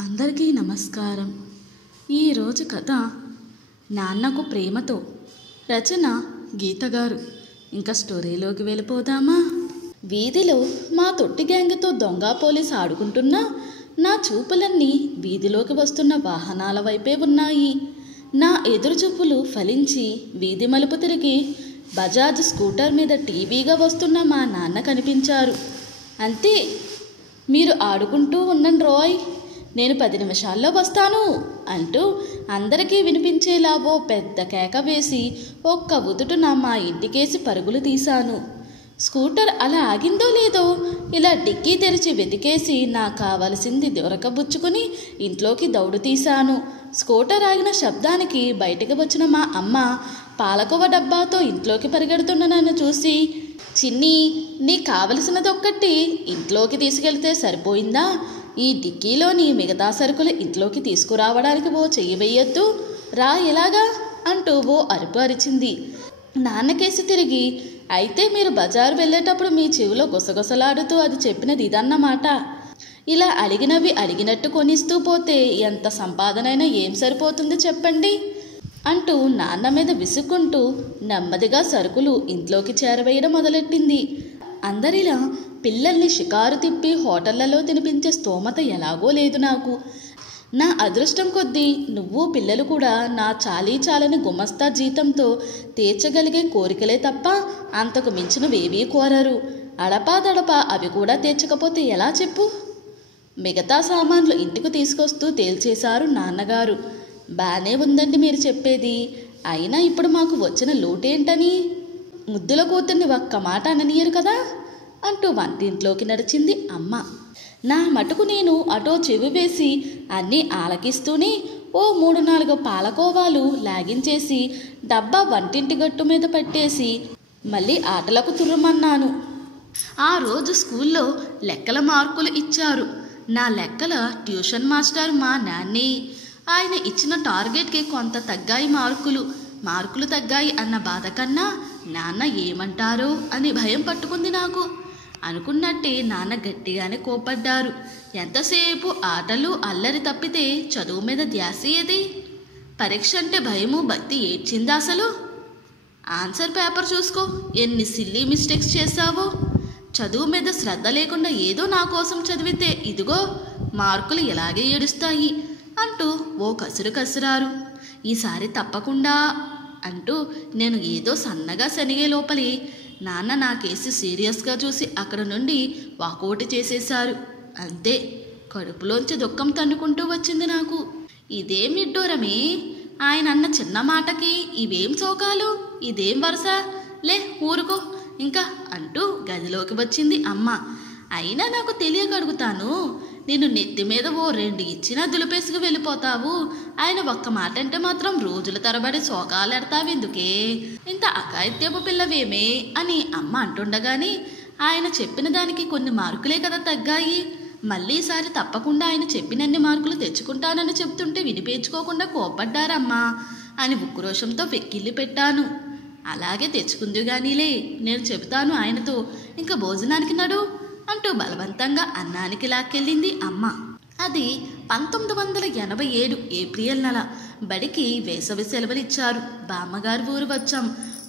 అందరికీ నమస్కారం. ఈరోజు కథ నాన్నకు ప్రేమతో. రచన గీత గారు. ఇంకా స్టోరీలోకి వెళ్ళిపోదామా? వీధిలో మా తొట్టి గ్యాంగ్తో దొంగ పోలీస్ ఆడుకుంటున్నా నా చూపులన్నీ వీధిలోకి వస్తున్న వాహనాల వైపే ఉన్నాయి. నా ఎదురు చూపులు ఫలించి వీధి మలుపు తిరిగి బజాజ్ స్కూటర్ మీద టీవీగా వస్తున్న మా నాన్న కనిపించారు. అంతే, మీరు ఆడుకుంటూ ఉండండి రోయ్, నేను 10 నిమిషాల్లో వస్తాను అంటూ అందరికీ వినిపించేలా ఓ పెద్ద కేక వేసి ఒక్క ఉదుటున మా ఇంటికేసి పరుగులు తీశాను. స్కూటర్ అలా ఆగిందో లేదో ఇలా డిక్కీ తెరిచి వెతికేసి నాకు కావలసింది దొరకబుచ్చుకుని ఇంట్లోకి దౌడు తీశాను. స్కూటర్ ఆగిన శబ్దానికి బయటకు వచ్చిన మా అమ్మ పాలకోవ డబ్బాతో ఇంట్లోకి పరిగెడుతున్న నన్ను చూసి, చిన్ని, నీకు కావలసినదొక్కటి ఇంట్లోకి తీసుకెళ్తే సరిపోయిందా? ఈ డిక్కీలోని మిగతా సరుకులు ఇంట్లోకి తీసుకురావడానికి ఓ చెయ్యి వెయ్యొద్దు, రా ఎలాగా అంటూ ఓ అరుపు అరిచింది. నాన్నకేసి తిరిగి, అయితే మీరు బజారు వెళ్ళేటప్పుడు మీ చెవిలో గుసగుసలాడుతూ అది చెప్పినది ఇదన్నమాట. ఇలా అడిగినవి అడిగినట్టు కొనిస్తూ పోతే ఎంత సంపాదనైనా ఏం సరిపోతుంది చెప్పండి అంటూ నాన్న మీద విసుక్కుంటూ నెమ్మదిగా సరుకులు ఇంట్లోకి చేరవేయడం మొదలెట్టింది. అందరిలా పిల్లల్ని షికారు తిప్పి హోటళ్లలో తినిపించే స్తోమత ఎలాగో లేదు నాకు. నా అదృష్టం కొద్దీ నువ్వు పిల్లలు కూడా నా చాలని గుమస్తా జీతంతో తీర్చగలిగే కోరికలే తప్ప అంతకు మించినవేవీ కోరరు. అడపాదడపా అవి కూడా తీర్చకపోతే ఎలా చెప్పు? మిగతా సామాన్లు ఇంటికి తీసుకొస్తూ తేల్చేశారు నాన్నగారు. బానే ఉందండి మీరు చెప్పేది, అయినా ఇప్పుడు మాకు వచ్చిన లోటేంటని? ముద్దుల కూతుర్ని ఒక్క మాట అననీయరు కదా అంటూ వంటింట్లోకి నడిచింది అమ్మ. నా మటుకు నేను అటో చెవి వేసి అన్నీ ఆలకిస్తూనే ఓ 3-4 పాలకోవాలు లాగించేసి డబ్బా వంటింటి గట్టు మీద పట్టేసి మళ్ళీ ఆటలకు తుర్రమన్నాను. ఆ రోజు స్కూల్లో లెక్కల మార్కులు ఇచ్చారు. నా లెక్కల ట్యూషన్ మాస్టర్ మా నాన్నే. ఆయన ఇచ్చిన టార్గెట్కి కొంత తగ్గాయి మార్కులు తగ్గాయి అన్న బాధ కన్నా నాన్న ఏమంటారో అని భయం పట్టుకుంది నాకు. అనుకున్నట్టే నాన్న గట్టిగానే కోపడ్డారు. ఎంతసేపు ఆటలు అల్లరి తప్పితే చదువు మీద ధ్యాస ఏది? పరీక్ష అంటే భయము భక్తి ఏడ్చిందా అసలు? ఆన్సర్ పేపర్ చూసుకో, ఎన్ని సిల్లీ మిస్టేక్స్ చేశావో. చదువు మీద శ్రద్ధ లేకుండా ఏదో నా కోసం చదివితే ఇదిగో మార్కులు ఇలాగే ఏడుస్తాయి అంటూ ఓ కసురారు. ఈసారి తప్పకుండా అంటూ నేను ఏదో సన్నగా శనిగే లోపలి నాన్న నాకేసి సీరియస్గా చూసి అక్కడ నుండి వాకౌట్ చేసేశారు. అంతే, కడుపులోంచి దుఃఖం తన్నుకుంటూ వచ్చింది నాకు. ఇదేం విడ్డూరమే, ఆయన అన్న చిన్న మాటకి ఇవేం చోకాలు, ఇదేం వరుస, లే ఊరుకో ఇంకా అంటూ గదిలోకి వచ్చింది అమ్మ. అయినా నాకు తెలియక అడుగుతాను, నేను నెత్తి మీద ఓ 2 ఇచ్చినా దులిపేసుకు వెళ్ళిపోతావు, ఆయన ఒక్క మాట అంటే మాత్రం రోజుల తరబడి శోకాలెడతావెందుకే, ఇంత అకాయిత్యపు పిల్లవేమే అని అమ్మ అంటుండగానే ఆయన చెప్పిన దానికి కొన్ని మార్కులే కదా తగ్గాయి. మళ్ళీ ఈసారి తప్పకుండా ఆయన చెప్పినన్ని మార్కులు తెచ్చుకుంటానని చెప్తుంటే వినిపించుకోకుండా కోపడ్డారమ్మా అని ఉక్రోషంతో వెక్కిల్లి పెట్టాను. అలాగే తెచ్చుకుంది గానీలే, నేను చెబుతాను ఆయనతో, ఇంకా భోజనానికి నడు అంటూ బలవంతంగా అన్నానికి లాక్కెళ్ళింది అమ్మ. అది 1987 ఏప్రిల్ నెల. బడికి వేసవి సెలవులు ఇచ్చారు. బామ్మగారు ఊరు వచ్చాం.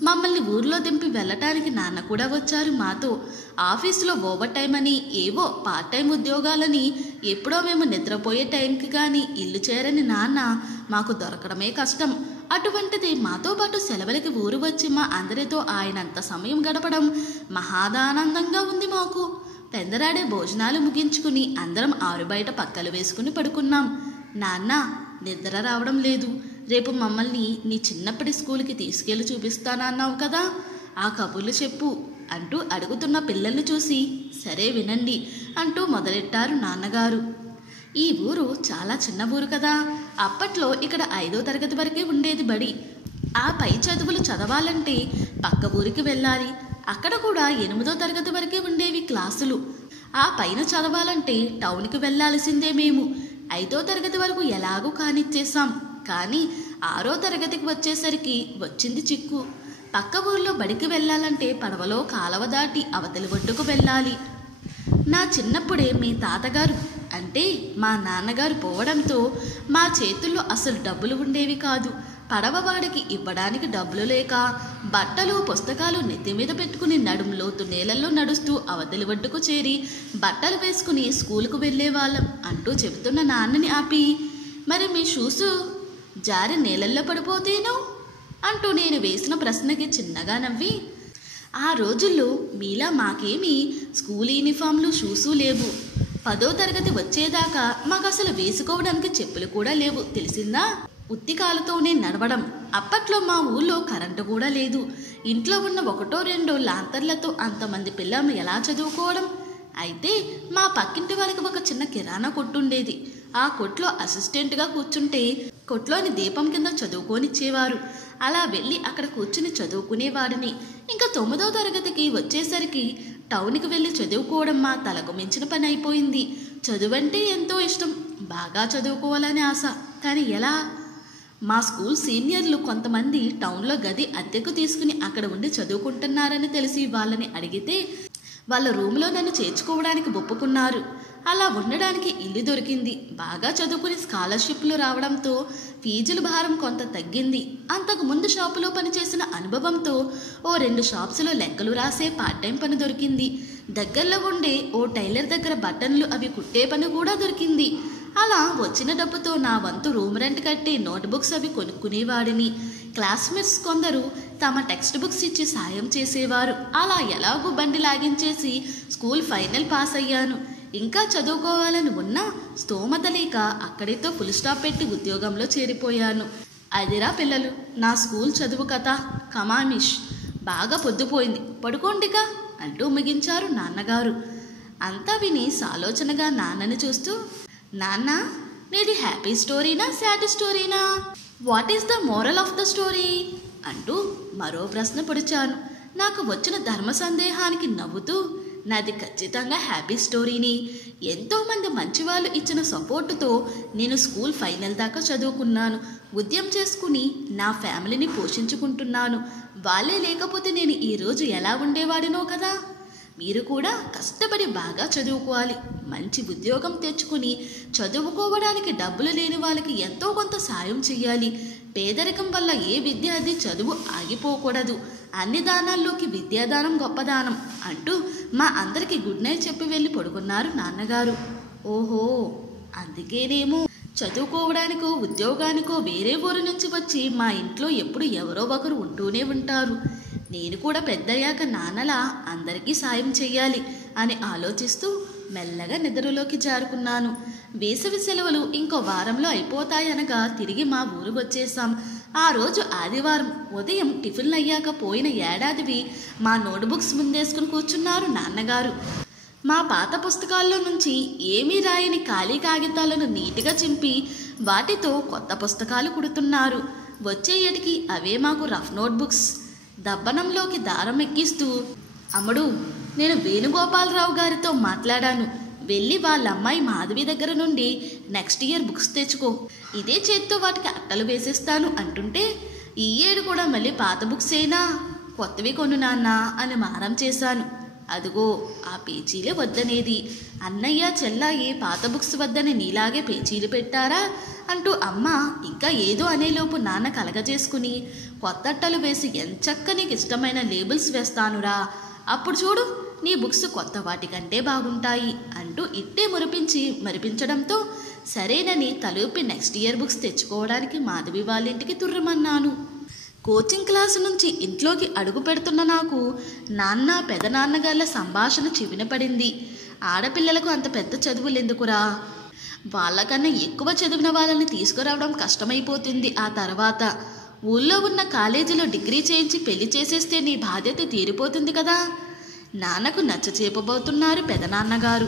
మమ్మల్ని ఊరిలో దింపి వెళ్ళటానికి నాన్న కూడా వచ్చారు మాతో. ఆఫీసులో ఓవర్ టైం అని ఏవో పార్ట్ టైం ఉద్యోగాలని ఎప్పుడో మేము నిద్రపోయే టైంకి కానీ ఇల్లు చేరని నాన్న మాకు దొరకడమే కష్టం. అటువంటిది మాతో పాటు సెలవులకి ఊరు వచ్చి మా అందరితో ఆయనంత సమయం గడపడం మహాదానందంగా ఉంది మాకు. పెందరాడే భోజనాలు ముగించుకుని అందరం ఆరు బయట పక్కలు వేసుకుని పడుకున్నాం. నాన్న, నిద్ర రావడం లేదు, రేపు మమ్మల్ని నీ చిన్నప్పటి స్కూల్కి తీసుకెళ్ళి చూపిస్తానన్నావు కదా, ఆ కబుర్లు చెప్పు అంటూ అడుగుతున్న పిల్లల్ని చూసి, సరే వినండి అంటూ మొదలెట్టారు నాన్నగారు. ఈ ఊరు చాలా చిన్న ఊరు కదా. అప్పట్లో ఇక్కడ 5వ తరగతి వరకే ఉండేది బడి. ఆ పై చదువులు చదవాలంటే పక్క ఊరికి వెళ్ళాలి. అక్కడ కూడా 8వ తరగతి వరకే ఉండేవి క్లాసులు. ఆ పైన చదవాలంటే టౌన్కి వెళ్ళాల్సిందే. మేము 5వ తరగతి వరకు ఎలాగూ కానిచ్చేసాం. కానీ 6వ తరగతికి వచ్చేసరికి వచ్చింది చిక్కు. పక్క ఊర్లో బడికి వెళ్ళాలంటే పడవలో కాలవ దాటి అవతలి ఒడ్డుకు వెళ్ళాలి. నా చిన్నప్పుడే మీ తాతగారు అంటే మా నాన్నగారు పోవడంతో మా చేతుల్లో అసలు డబ్బులు ఉండేవి కాదు. పడవవాడికి ఇవ్వడానికి డబ్బులు లేక బట్టలు పుస్తకాలు నెత్తి మీద పెట్టుకుని నడుంలోతు నేలల్లో నడుస్తూ అవతలి ఒడ్డుకు చేరి బట్టలు వేసుకుని స్కూలుకు వెళ్ళేవాళ్ళం అంటూ చెబుతున్న నాన్నని ఆపి, మరి మీ షూసు జారి నేలల్లో పడిపోతేను అంటూ నేను వేసిన ప్రశ్నకి చిన్నగా నవ్వి, ఆ రోజుల్లో మీలా మాకేమీ స్కూల్ యూనిఫామ్లు షూసు లేవు. 10వ తరగతి వచ్చేదాకా మాకు అసలు వేసుకోవడానికి చెప్పులు కూడా లేవు, తెలిసిందా? ఉత్తి కాలుతోనే నడవడం. అప్పట్లో మా ఊళ్ళో కరెంటు కూడా లేదు. ఇంట్లో ఉన్న 1-2 లాంతర్లతో అంతమంది పిల్లలు ఎలా చదువుకోవడం? అయితే మా పక్కింటి వాళ్ళకి ఒక చిన్న కిరాణా కొట్టుండేది. ఆ కొట్లో అసిస్టెంట్గా కూర్చుంటే కొట్లోని దీపం కింద చదువుకోనిచ్చేవారు. అలా వెళ్ళి అక్కడ కూర్చుని చదువుకునేవాడిని. ఇంకా 9వ తరగతికి వచ్చేసరికి టౌన్కి వెళ్ళి చదువుకోవడం మా తలకు మించిన పని అయిపోయింది. చదువంటే ఎంతో ఇష్టం, బాగా చదువుకోవాలని ఆశ. కానీ ఎలా? మా స్కూల్ సీనియర్లు కొంతమంది టౌన్లో గది అద్దెకు తీసుకుని అక్కడ ఉండి చదువుకుంటున్నారని తెలిసి వాళ్ళని అడిగితే వాళ్ళ రూమ్లో నన్ను చేర్చుకోవడానికి ఒప్పుకున్నారు. అలా ఉండడానికి ఇల్లు దొరికింది. బాగా చదువుకుని స్కాలర్షిప్లు రావడంతో ఫీజుల భారం కొంత తగ్గింది. అంతకుముందు షాపులో పనిచేసిన అనుభవంతో ఓ 2 షాప్స్లో లెక్కలు రాసే పార్ట్ టైం పని దొరికింది. దగ్గరలో ఉండే ఓ టైలర్ దగ్గర బటన్లు అవి కుట్టే పని కూడా దొరికింది. అలా వచ్చిన డబ్బుతో నా వంతు రూమ్ రెంట్ కట్టి నోట్బుక్స్ అవి కొనుక్కునేవాడిని. క్లాస్మేట్స్ కొందరు తమ టెక్స్ట్ బుక్స్ ఇచ్చి సాయం చేసేవారు. అలా ఎలాగూ బండి లాగించేసి స్కూల్ ఫైనల్ పాస్ అయ్యాను. ఇంకా చదువుకోవాలని ఉన్నా స్తోమత లేక అక్కడితో ఫుల్ స్టాప్ పెట్టి ఉద్యోగంలో చేరిపోయాను. అదిరా పిల్లలు నా స్కూల్ చదువు కథ. కమామిష్. బాగా పొద్దుపోయింది, పడుకోండిగా అంటూ ముగించారు నాన్నగారు. అంతా విని సాలోచనగా నాన్నని చూస్తూ, నాన్న నీది హ్యాపీ స్టోరీనా సాడ్ స్టోరీనా? What is the moral of the story అంటూ మరో ప్రశ్న పొడిచాను. నాకు వచ్చిన ధర్మ సందేహానికి నవ్వుతూ, నాది ఖచ్చితంగా హ్యాపీ స్టోరీని. ఎంతోమంది మంచివాళ్ళు ఇచ్చిన సపోర్టుతో నేను స్కూల్ ఫైనల్ దాకా చదువుకున్నాను. ఉద్యమం చేసుకుని నా ఫ్యామిలీని పోషించుకుంటున్నాను. వాళ్ళే లేకపోతే నేను ఈరోజు ఎలా ఉండేవాడినో కదా. మీరు కూడా కష్టపడి బాగా చదువుకోవాలి. మంచి ఉద్యోగం తెచ్చుకుని చదువుకోవడానికి డబ్బులు లేని వాళ్ళకి ఎంతో కొంత సాయం చేయాలి. పేదరికం వల్ల ఏ విద్యార్థి చదువు ఆగిపోకూడదు. అన్ని దానాల్లోకి విద్యాదానం గొప్పదానం అంటూ మా అందరికీ గుడ్ నైట్ చెప్పి వెళ్ళి పడుకున్నారు నాన్నగారు. ఓహో, అందుకేనేమో చదువుకోవడానికో ఉద్యోగానికో వేరే ఊరు నుంచి వచ్చి మా ఇంట్లో ఎప్పుడు ఎవరో ఒకరు ఉంటూనే ఉంటారు. నేను కూడా పెద్దయ్యాక నాన్నలా అందరికీ సాయం చెయ్యాలి అని ఆలోచిస్తూ మెల్లగా నిద్రలోకి జారుకున్నాను. వేసవి సెలవులు ఇంకో వారంలో అయిపోతాయనగా తిరిగి మా ఊరు వచ్చేసాం. ఆ రోజు ఆదివారం ఉదయం టిఫిన్లు అయ్యాక పోయిన ఏడాదివి మా నోట్బుక్స్ ముందేసుకుని కూర్చున్నారు నాన్నగారు. మా పాత పుస్తకాల్లో నుంచి ఏమీ రాయని ఖాళీ కాగితాలను నీట్గా చింపి వాటితో కొత్త పుస్తకాలు కుడుతున్నారు. వచ్చే ఏటికి అవే మాకు రఫ్ నోట్బుక్స్. దబ్బనంలోకి దారం ఎక్కిస్తూ, అమ్ముడు నేను వేణుగోపాలరావు గారితో మాట్లాడాను. వెళ్ళి వాళ్ళ అమ్మాయి మాధవి దగ్గర నుండి నెక్స్ట్ ఇయర్ బుక్స్ తెచ్చుకో. ఇదే చేత్తో వాటికి అట్టలు వేసేస్తాను అంటుంటే, ఈ ఏడు కూడా మళ్ళీ పాత బుక్స్ అయినా కొత్తవి కొను నాన్న అని మారం చేశాను. అదిగో ఆ పేచీలే వద్దనేది. అన్నయ్య చెల్లాయి పాత బుక్స్ వద్దని నీలాగే పేచీలు పెట్టారా అంటూ అమ్మ ఇంకా ఏదో అనేలోపు నాన్న కలగజేసుకుని కొత్త అట్టలు వేసి ఎంచక్క నీకు ఇష్టమైన లేబుల్స్ వేస్తానురా, అప్పుడు చూడు నీ బుక్స్ కొత్త వాటికంటే బాగుంటాయి అంటూ ఇట్టే మరిపించడంతో సరేనని తలూపి నెక్స్ట్ ఇయర్ బుక్స్ తెచ్చుకోవడానికి మాధవి వాళ్ళింటికి తుర్రమన్నాను. కోచింగ్ క్లాసు నుంచి ఇంట్లోకి అడుగు పెడుతున్న నాకు నాన్న పెదనాన్నగార్ల సంభాషణ చెవిన పడింది. ఆడపిల్లలకు అంత పెద్ద చదువులు ఎందుకురా, వాళ్ళకన్నా ఎక్కువ చదివిన వాళ్ళని తీసుకురావడం కష్టమైపోతుంది. ఆ తర్వాత ఊళ్ళో ఉన్న కాలేజీలో డిగ్రీ చేయించి పెళ్లి చేసేస్తే నీ బాధ్యత తీరిపోతుంది కదా. నాన్నకు నచ్చ చెప్పబోతున్నారు పెదనాన్నగారు.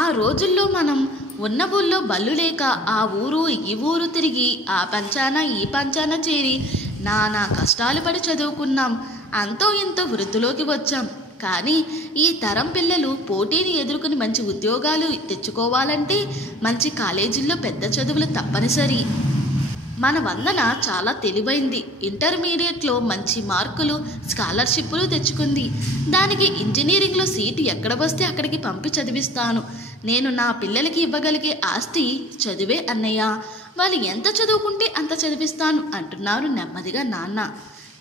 ఆ రోజుల్లో మనం ఉన్న ఊళ్ళో బళ్ళు లేక ఆ ఊరు ఈ ఊరు తిరిగి ఆ పంచాన ఈ పంచాన చేరి నానా కష్టాలు పడి చదువుకున్నాం. అంతో ఇంతో వృత్తిలోకి వచ్చాం. కానీ ఈ తరం పిల్లలు పోటీని ఎదుర్కొని మంచి ఉద్యోగాలు తెచ్చుకోవాలంటే మంచి కాలేజీల్లో పెద్ద చదువులు తప్పనిసరి. మన వందన చాలా తెలివైంది. ఇంటర్మీడియట్లో మంచి మార్కులు, స్కాలర్షిప్లు తెచ్చుకుంది. దానికి ఇంజనీరింగ్లో సీటు ఎక్కడ వస్తే అక్కడికి పంపి చదివిస్తాను. నేను నా పిల్లలకి ఇవ్వగలిగే ఆస్తి చదువే అన్నయ్య. వాళ్ళు ఎంత చదువుకుంటే అంత చదివిస్తాను అంటున్నారు నెమ్మదిగా నాన్న.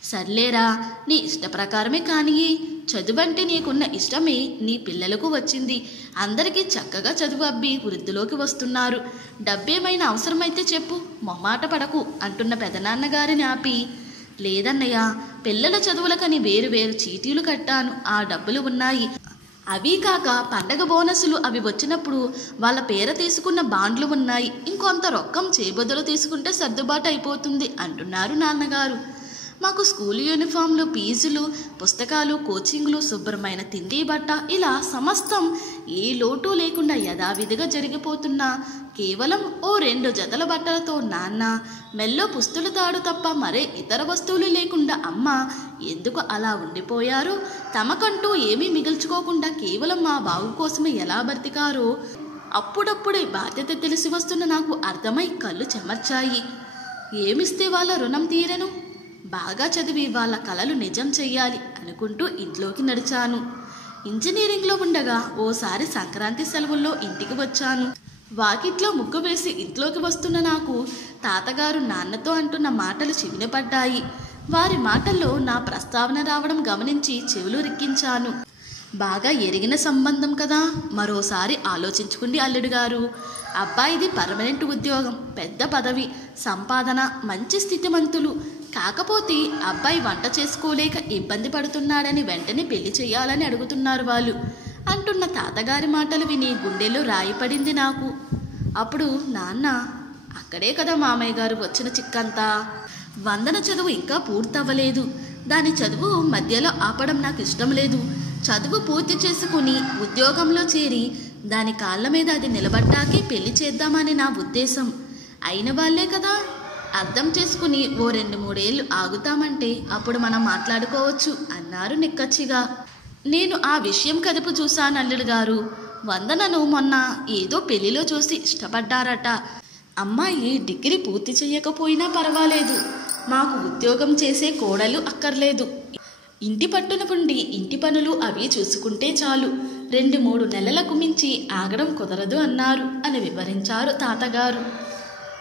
సర్లేరా, నీ ఇష్ట ప్రకారమే కానీ చదువంటే నీకున్న ఇష్టమే నీ పిల్లలకు వచ్చింది. అందరికీ చక్కగా చదువు అబ్బి వృద్ధిలోకి వస్తున్నారు. డబ్బేమైనా అవసరమైతే చెప్పు, మొహమాట పడకు అంటున్న పెదనాన్నగారిని ఆపి, లేదన్నయ్య, పిల్లల చదువులకని వేరు వేరు చీటీలు కట్టాను, ఆ డబ్బులు ఉన్నాయి. అవి కాక పండగ బోనసులు అవి వచ్చినప్పుడు వాళ్ళ పేర తీసుకున్న బాండ్లు ఉన్నాయి. ఇంకొంత రొక్కం చేబదులు తీసుకుంటే సర్దుబాటు అయిపోతుంది అంటున్నారు నాన్నగారు. మాకు స్కూల్ యూనిఫామ్లు, ఫీజులు, పుస్తకాలు, కోచింగ్లు, శుభ్రమైన తిండి, బట్ట ఇలా సమస్తం ఏ లోటు లేకుండా యథావిధిగా జరిగిపోతున్నా కేవలం ఓ 2 జతల బట్టలతో నాన్న, మెల్లో పుస్తుల తాడు తప్ప మరే ఇతర వస్తువులు లేకుండా అమ్మ ఎందుకు అలా ఉండిపోయారో, తమకంటూ ఏమీ మిగిల్చుకోకుండా కేవలం మా బాగు కోసమే ఎలా బ్రతికారో అప్పుడప్పుడే బాధ్యత తెలిసి వస్తున్న నాకు అర్థమై కళ్ళు చెమర్చాయి. ఏమిస్తే వాళ్ళ రుణం తీరెను? బాగా చదివి వాళ్ళ కలలు నిజం చెయ్యాలి అనుకుంటూ ఇంట్లోకి నడిచాను. ఇంజనీరింగ్లో ఉండగా ఓసారి సంక్రాంతి సెలవుల్లో ఇంటికి వచ్చాను. వాకిట్లో ముగ్గు వేసి ఇంట్లోకి వస్తున్న నాకు తాతగారు నాన్నతో అంటున్న మాటలు చెవిన పడ్డాయి. వారి మాటల్లో నా ప్రస్తావన రావడం గమనించి చెవులు రిక్కించాను. బాగా ఎరిగిన సంబంధం కదా, మరోసారి ఆలోచించుకుంది అల్లుడు గారు. అబ్బాయిది పర్మనెంట్ ఉద్యోగం, పెద్ద పదవి, సంపాదన, మంచి స్థితిమంతులు. కాకపోతే అబ్బాయి వంట చేసుకోలేక ఇబ్బంది పడుతున్నాడని వెంటనే పెళ్లి చేయాలని అడుగుతున్నారు వాళ్ళు అంటున్న తాతగారి మాటలు విని గుండెలో రాయి పడింది నాకు. అప్పుడు నాన్న, అక్కడే కదా మామయ్య గారు వచ్చిన చిక్కంతా. వందన చదువు ఇంకా పూర్తవ్వలేదు. దాని చదువు మధ్యలో ఆపడం నాకు ఇష్టం లేదు. చదువు పూర్తి చేసుకుని ఉద్యోగంలో చేరి దాని కాళ్ళ మీద అది నిలబడ్డాకే పెళ్లి చేద్దామని నా ఉద్దేశం. అయిన వాళ్ళే కదా, అర్థం చేసుకుని ఓ 2-3 ఏళ్ళు ఆగుతామంటే అప్పుడు మనం మాట్లాడుకోవచ్చు అన్నారు నిక్కచ్చిగా. నేను ఆ విషయం కదుపు చూశాను అల్లుడు గారు. వందనను మొన్న ఏదో పెళ్లిలో చూసి ఇష్టపడ్డారట. అమ్మాయి డిగ్రీ పూర్తి చేయకపోయినా పర్వాలేదు, మాకు ఉద్యోగం చేసే కోడలు అక్కర్లేదు, ఇంటి పట్టున ఉండి ఇంటి పనులు అవి చూసుకుంటే చాలు, 2-3 నెలలకు మించి ఆగడం కుదరదు అన్నారు అని వివరించారు తాతగారు.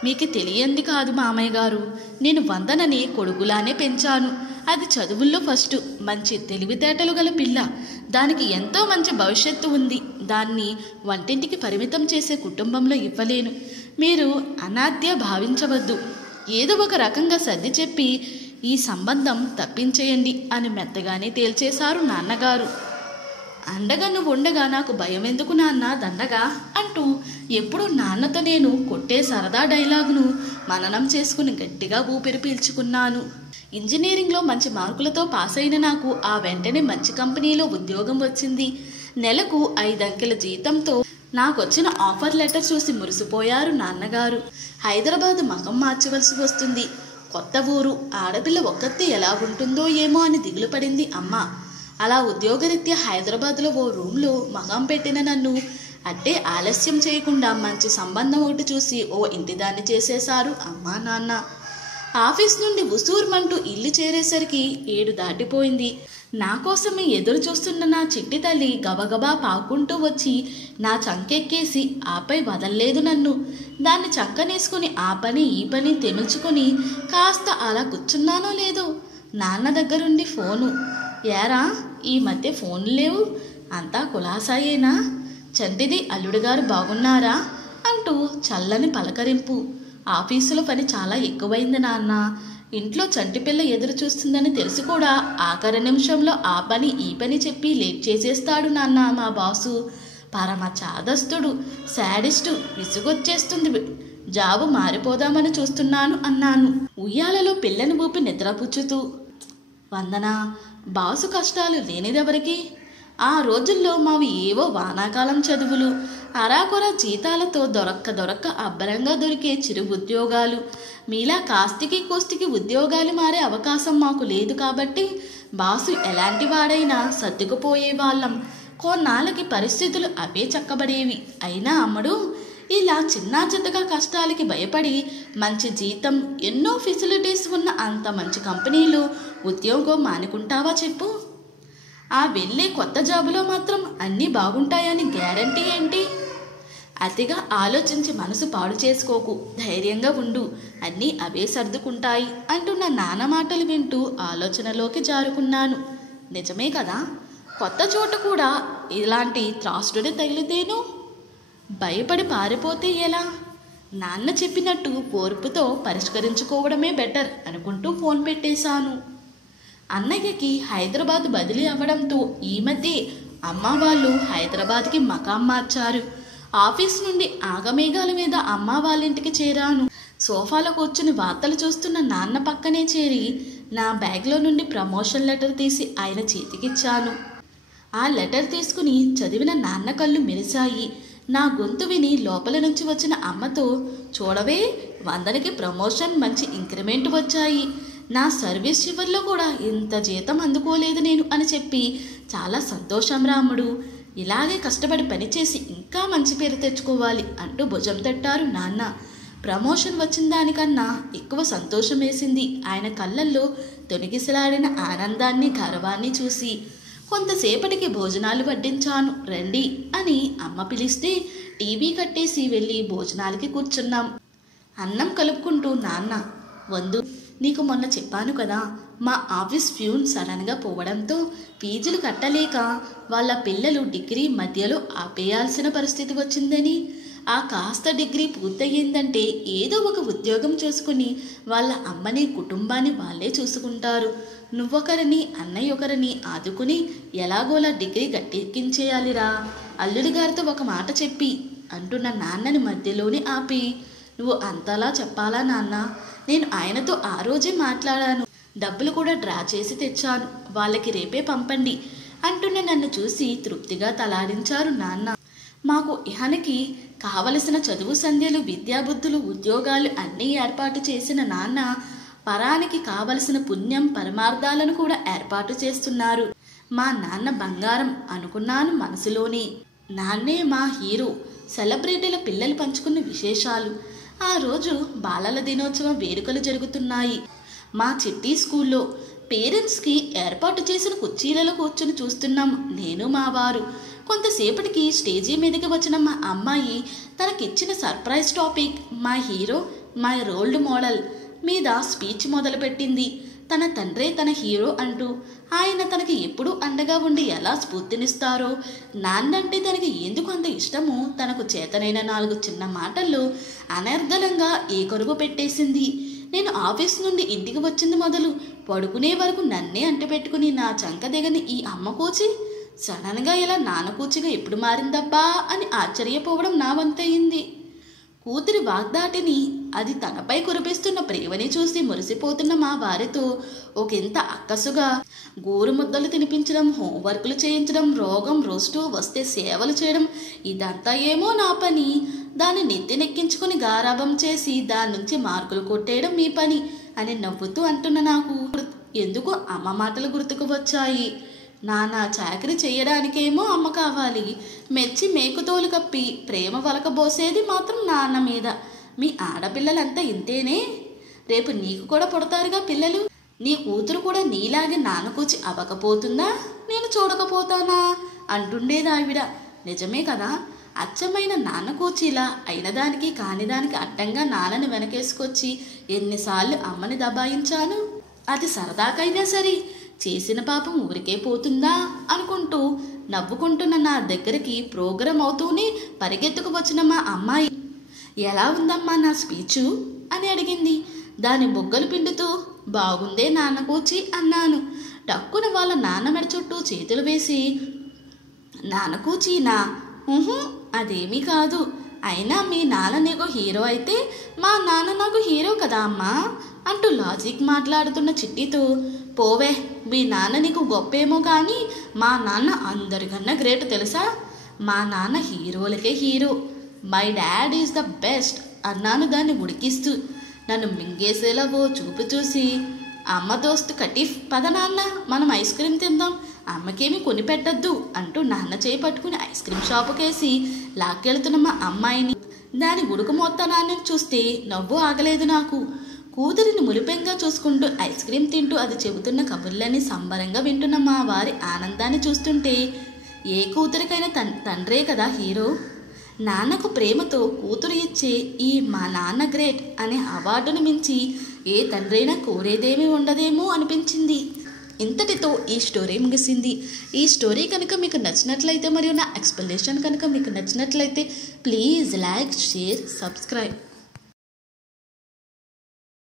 మీకు తెలియంది కాదు మామయ్య గారు, నేను వందనని కొడుకులానే పెంచాను. అది చదువుల్లో ఫస్ట్, మంచి తెలివితేటలు గల పిల్ల. దానికి ఎంతో మంచి భవిష్యత్తు ఉంది. దాన్ని వంటింటికి పరిమితం చేసే కుటుంబంలో ఇవ్వలేను. మీరు అనాథ్య భావించవద్దు. ఏదో ఒక రకంగా సర్ది చెప్పి ఈ సంబంధం తప్పించేయండి అని మెత్తగానే తేల్చేశారు నాన్నగారు. అండగా నువ్వు ఉండగా నాకు భయం ఎందుకు నాన్న దండగా అంటూ ఎప్పుడు నాన్నతో నేను కొట్టే సరదా డైలాగును మననం చేసుకుని గట్టిగా ఊపిరి పీల్చుకున్నాను. ఇంజనీరింగ్లో మంచి మార్కులతో పాస్ అయిన నాకు ఆ వెంటనే మంచి కంపెనీలో ఉద్యోగం వచ్చింది. నెలకు 5 అంకెల జీతంతో నాకొచ్చిన ఆఫర్ లెటర్ చూసి మురిసిపోయారు నాన్నగారు. హైదరాబాద్ మకం మార్చవలసి వస్తుంది. కొత్త ఊరు, ఆడపిల్ల ఒక్కతే ఎలా ఉంటుందో ఏమో అని దిగులు పడింది అమ్మ. అలా ఉద్యోగరీత్యా హైదరాబాద్లో ఓ రూమ్లో మగం పెట్టిన నన్ను అట్టే ఆలస్యం చేయకుండా మంచి సంబంధం ఒకటి చూసి ఓ ఇంటిదాన్ని చేసేశారు అమ్మా నాన్న. ఆఫీస్ నుండి ఉసూర్మంటూ ఇల్లు చేరేసరికి 7 దాటిపోయింది. నా కోసమే ఎదురు చూస్తున్న నా చిట్టి తల్లి గబగబా పాకుంటూ వచ్చి నా చంకెక్కేసి ఆపై వదల్లేదు నన్ను. దాన్ని చంకనేసుకుని ఆ పని ఈ పని తెమిల్చుకొని కాస్త అలా కూర్చున్నానో లేదో నాన్న దగ్గరుండి ఫోను. ఏరా, ఈ మధ్య ఫోన్లు లేవు, అంతా కులాసాయేనా? చంటిది అల్లుడుగారు బాగున్నారా అంటూ చల్లని పలకరింపు. ఆఫీసులో పని చాలా ఎక్కువైంది నాన్న. ఇంట్లో చంటిపిల్ల ఎదురు చూస్తుందని తెలిసి కూడా ఆఖరి నిమిషంలో ఆ పని ఈ పని చెప్పి లేట్ చేసేస్తాడు నాన్న మా బాసు. పరమ చాదస్తుడు, శాడిస్టు. విసుగొచ్చేస్తుంది. జాబు మారిపోదామని చూస్తున్నాను అన్నాను ఉయ్యాలలో పిల్లని ఊపి నిద్రపుచ్చుతూ. వందన, బాసు కష్టాలు లేనిదెవరికి? ఆ రోజుల్లో మావి ఏవో వానాకాలం చదువులు, అరాకొర జీతాలతో దొరక్క అబ్బరంగా దొరికే చిరు ఉద్యోగాలు. మీలా కాస్తికి కోస్తికి ఉద్యోగాలు మారే అవకాశం మాకు లేదు కాబట్టి బాసు ఎలాంటి వాడైనా సర్దుకుపోయే వాళ్ళం. కొన్నాళ్ళకి పరిస్థితులు అవే చక్కబడేవి. అయినా అమ్మడు, ఇలా చిన్నా చిన్నగా కష్టాలకి భయపడి మంచి జీతం, ఎన్నో ఫెసిలిటీస్ ఉన్న అంత మంచి కంపెనీలో ఉద్యోగం మానుకుంటావా చెప్పు? ఆ వెళ్ళే కొత్త జాబులో మాత్రం అన్నీ బాగుంటాయని గ్యారంటీ ఏంటి? అతిగా ఆలోచించి మనసు పాడు చేసుకోకు, ధైర్యంగా ఉండు, అన్నీ అవే సర్దుకుంటాయి అంటున్న నాన్న మాటలు వింటూ ఆలోచనలోకి జారుకున్నాను. నిజమే కదా, కొత్త చోట కూడా ఇలాంటి త్రాసుడి తగిలితేను భయపడి పారిపోతే ఎలా? నాన్న చెప్పినట్టు ఓర్పుతో పరిష్కరించుకోవడమే బెటర్ అనుకుంటూ ఫోన్ పెట్టేశాను. అన్నయ్యకి హైదరాబాద్ బదిలీ అవ్వడంతో ఈ మధ్య అమ్మ వాళ్ళు హైదరాబాద్కి మకాం మార్చారు. ఆఫీస్ నుండి ఆగమేఘాల మీద అమ్మ వాళ్ళింటికి చేరాను. సోఫాలో కూర్చుని వార్తలు చూస్తున్న నాన్న పక్కనే చేరి నా బ్యాగ్లో నుండి ప్రమోషన్ లెటర్ తీసి ఆయన చేతికిచ్చాను. ఆ లెటర్ తీసుకుని చదివిన నాన్న కళ్ళు మెరిశాయి. నా గొంతు విని లోపల నుంచి వచ్చిన అమ్మతో, చూడవే, 100కి ప్రమోషన్, మంచి ఇంక్రిమెంట్ వచ్చాయి. నా సర్వీస్ చివర్లో కూడా ఇంత జీతం అందుకోలేదు నేను అని చెప్పి, చాలా సంతోషం రాముడు, ఇలాగే కష్టపడి పనిచేసి ఇంకా మంచి పేరు తెచ్చుకోవాలి అంటూ భుజం తట్టారు నాన్న. ప్రమోషన్ వచ్చిన దానికన్నా ఎక్కువ సంతోషం వేసింది ఆయన కళ్ళల్లో తొనిగిసలాడిన ఆనందాన్ని, గర్వాన్ని చూసి. కొంతసేపటికి భోజనాలు వడ్డించాను, రండి అని అమ్మ పిలిస్తే టీవీ కట్టేసి వెళ్ళి భోజనాలకి కూర్చున్నాం. అన్నం కలుపుకుంటూ నాన్న, వందు, నీకు మొన్న చెప్పాను కదా, మా ఆఫీస్ ప్యూన్ సడన్గా పోవడంతో ఫీజులు కట్టలేక వాళ్ళ పిల్లలు డిగ్రీ మధ్యలో ఆపేయాల్సిన పరిస్థితి వచ్చిందని. ఆ కాస్త డిగ్రీ పూర్తయ్యిందంటే ఏదో ఒక ఉద్యోగం చూసుకుని వాళ్ళ అమ్మని, కుటుంబాన్ని వాళ్ళే చూసుకుంటారు. నువ్వొకరిని, అన్నయ్య ఒకరిని ఆదుకుని ఎలాగోలా డిగ్రీ గట్టెక్కించేయాలిరా. అల్లుడి గారితో ఒక మాట చెప్పి అంటున్న నాన్నని మధ్యలోనే ఆపి, నువ్వు అంతలా చెప్పాలా నాన్న? నేను ఆయనతో ఆ రోజే మాట్లాడాను, డబ్బులు కూడా డ్రా చేసి తెచ్చాను, వాళ్ళకి రేపే పంపండి అంటున్న నన్ను చూసి తృప్తిగా తలాడించారు నాన్న. మాకు ఇహనికి కావలసిన చదువు సంధ్యలు, విద్యాబుద్ధులు, ఉద్యోగాలు అన్నీ ఏర్పాటు చేసిన నాన్న పరానికి కావలసిన పుణ్యం, పరమార్థాలను కూడా ఏర్పాటు చేస్తున్నారు. మా నాన్న బంగారం అనుకున్నాను మనసులోనే. నాన్నే మా హీరో. సెలబ్రిటీల పిల్లలు పంచుకున్న విశేషాలు. ఆ రోజు బాలల దినోత్సవం వేడుకలు జరుగుతున్నాయి. మా చిట్టి స్కూల్లో పేరెంట్స్కి ఏర్పాటు చేసిన కుర్చీలలో కూర్చుని చూస్తున్నాం నేను, మా వారు. కొంతసేపటికి స్టేజీ మీదకి వచ్చిన మా అమ్మాయి తనకిచ్చిన surprise topic my hero, my role model మీద స్పీచ్ మొదలుపెట్టింది. తన తండ్రే తన హీరో అంటూ, ఆయన తనకి ఎప్పుడూ అండగా ఉండి ఎలా స్ఫూర్తినిస్తారో, నాన్నంటే తనకి ఎందుకు అంత ఇష్టమో తనకు చేతనైన 4 చిన్న మాటల్లో అనర్గళంగా ఏకొరుగు పెట్టేసింది. నేను ఆఫీస్ నుండి ఇంటికి వచ్చింది మొదలు పడుకునే వరకు నన్నే అంటిపెట్టుకుని నా చంక దిగని ఈ అమ్మ కూచి సడన్గా ఇలా నాన్న కూచిగా ఎప్పుడు మారిందబ్బా అని ఆశ్చర్యపోవడం నా వంతయింది. కూతురి వాగ్దాటిని, అది తనపై కురిపిస్తున్న ప్రేమని చూసి మురిసిపోతున్న మా వారితో ఒకంత అక్కసుగా గోరు ముద్దలు తినిపించడం, హోంవర్క్లు చేయించడం, రోగం రోస్టు వస్తే సేవలు చేయడం, ఇదంతా ఏమో నా పని. దాన్ని నెత్తినెక్కించుకుని గారాబం చేసి దాని నుంచి మార్కులు కొట్టేయడం మీ పని అని నవ్వుతూ అంటున్న నాకు ఎందుకో అమ్మ మాటలు గుర్తుకు వచ్చాయి. నాన్న చాకరీ చేయడానికేమో అమ్మ కావాలి, మెచ్చి మేకుతోలు కప్పి ప్రేమ వలకబోసేది మాత్రం నాన్న మీద. మీ ఆడపిల్లలంతా ఇంతేనే, రేపు నీకు కూడా పుడతారుగా పిల్లలు. నీ కూతురు కూడా నీలాగే నాన్న కూచి అవ్వకపోతుందా, నేను చూడకపోతానా అంటుండేది ఆవిడ. నిజమే కదా, అచ్చమైన నాన్న కూచిలా అయినదానికి కానిదానికి అడ్డంగా నాన్నని వెనకేసుకొచ్చి ఎన్నిసార్లు అమ్మని దబాయించాను. అది సరదాకైనా సరే చేసిన పాపం ఊరికే పోతుందా అనుకుంటూ నవ్వుకుంటున్న నా దగ్గరికి ప్రోగ్రాం అవుతూనే పరిగెత్తుకు వచ్చిన మా అమ్మాయి, ఎలా ఉందమ్మా నా స్పీచు అని అడిగింది. దాని బొగ్గలు పిండుతూ, బాగుందే నాన్న కూచి అన్నాను. టక్కున వాళ్ళ నాన్న మెడ చుట్టూ చేతులు వేసి, నాన్న కూచీనా? అదేమీ కాదు, అయినా మీ నాన్న నీకు హీరో అయితే మా నాన్న నాకు హీరో కదా అమ్మా అంటూ లాజిక్ మాట్లాడుతున్న చిట్టితో, పోవే, మీ నాన్న నీకు గొప్పేమో కానీ మా నాన్న అందరికన్నా గ్రేట్ తెలుసా. మా నాన్న హీరోలకే hero. My dad is the best అన్నాను దాన్ని ఉడికిస్తూ. నన్ను మింగేసేలా ఓ చూపు చూసి, అమ్మ దోస్తు కటీఫ్, పద నాన్న మనం ఐస్ క్రీమ్ తిందాం, అమ్మకేమీ కొనిపెట్టద్దు అంటూ నాన్న చేయి పట్టుకుని ఐస్ క్రీమ్ షాపుకేసి లాక్కెళ్తున్న మా అమ్మాయిని దాని ఉడుకుమొత్తనాన్ని చూస్తే నవ్వు ఆగలేదు నాకు. కూతురిని మురిపెంగా చూసుకుంటూ ఐస్ క్రీమ్ తింటూ అది చెబుతున్న కబుర్లని సంబరంగా వింటున్న మా వారి ఆనందాన్ని చూస్తుంటే ఏ కూతురికైనా తండ్రే కదా హీరో. నాన్నకు ప్రేమతో కూతురు ఇచ్చే ఈ మా నాన్న గ్రేట్ అనే అవార్డును మించి ఏ తండ్రైనా కోరేదేమీ ఉండదేమో అనిపించింది. ఇంతటితో ఈ స్టోరీ ముగిసింది. ఈ స్టోరీ కనుక మీకు నచ్చినట్లయితే మరియు నా ఎక్స్ప్లెనేషన్ కనుక మీకు నచ్చినట్లయితే ప్లీజ్ లైక్, షేర్, సబ్స్క్రైబ్.